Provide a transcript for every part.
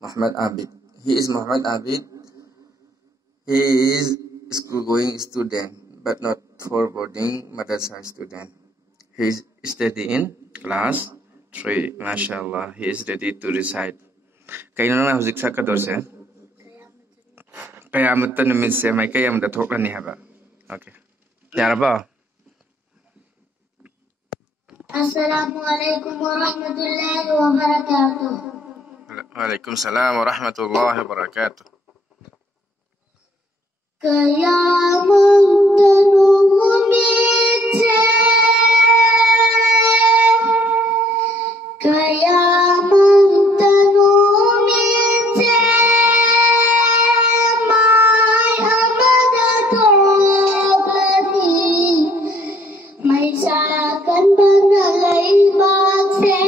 Muhammad Abid. He is Muhammad Abid. He is school-going student, but not for boarding madrasah student. He is studying in class 3. MashaAllah, he is ready to recite. Kayo na huzik sa kadorse? Kaya mo ito namin siya, may kaya mo datok na niya ba? Okay. Tiyara ba? Assalamualaikum warahmatullahi wabarakatuh. Waalaikumsalam warahmatullahi wabarakatuh. Kayaman tanumite, kayaman tanumite, may amadatoglani, may sakan banalay bakse.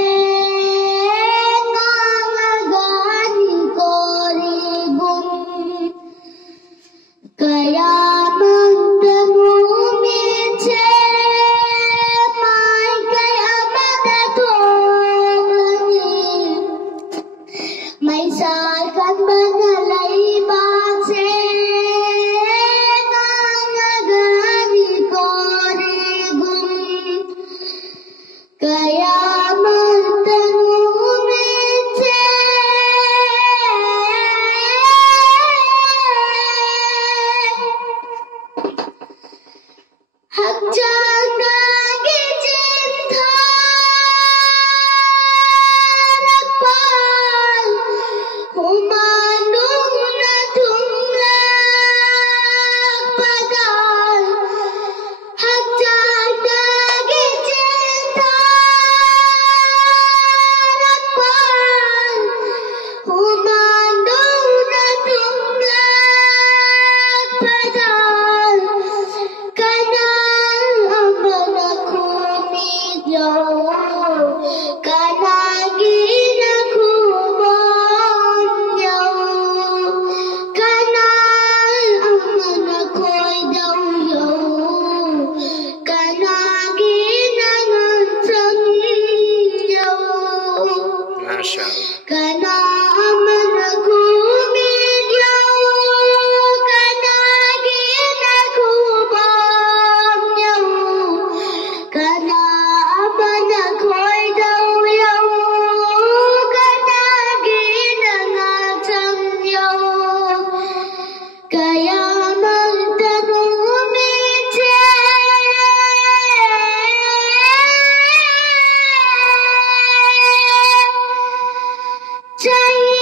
Jai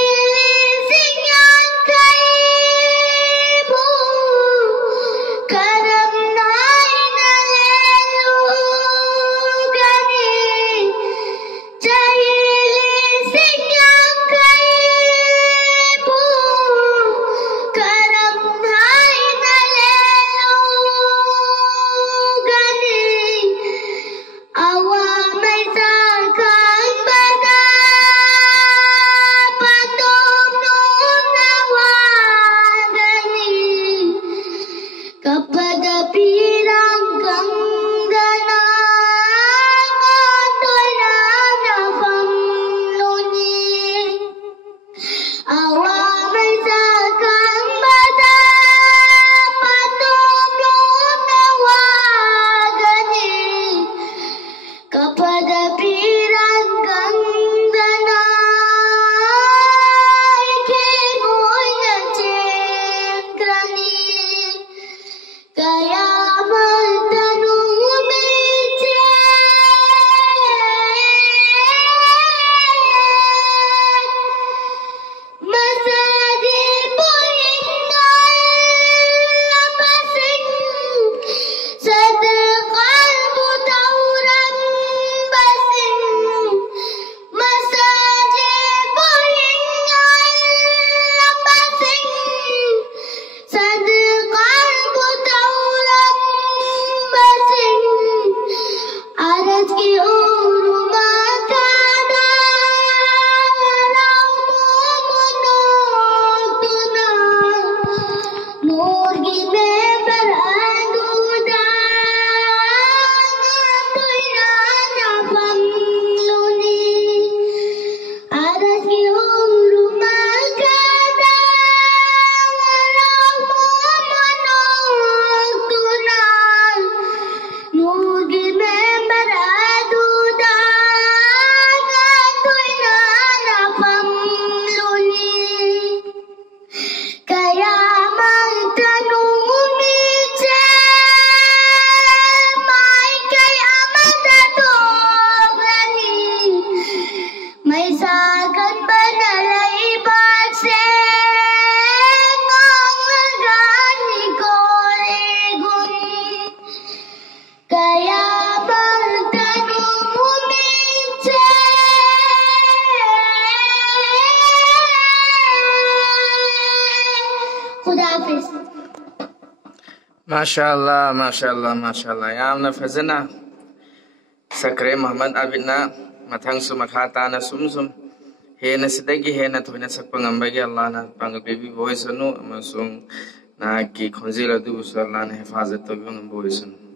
MashaAllah, MashaAllah, MashaAllah. Yamna fazana. Sakre Muhammad Abid na mathang sumakhata na sumsum. Hena sidagi hena thoina sakpangambagi Allah na pangabibi voice anu amasung na ki khonjila du Allah na hifazat to bang voice anu.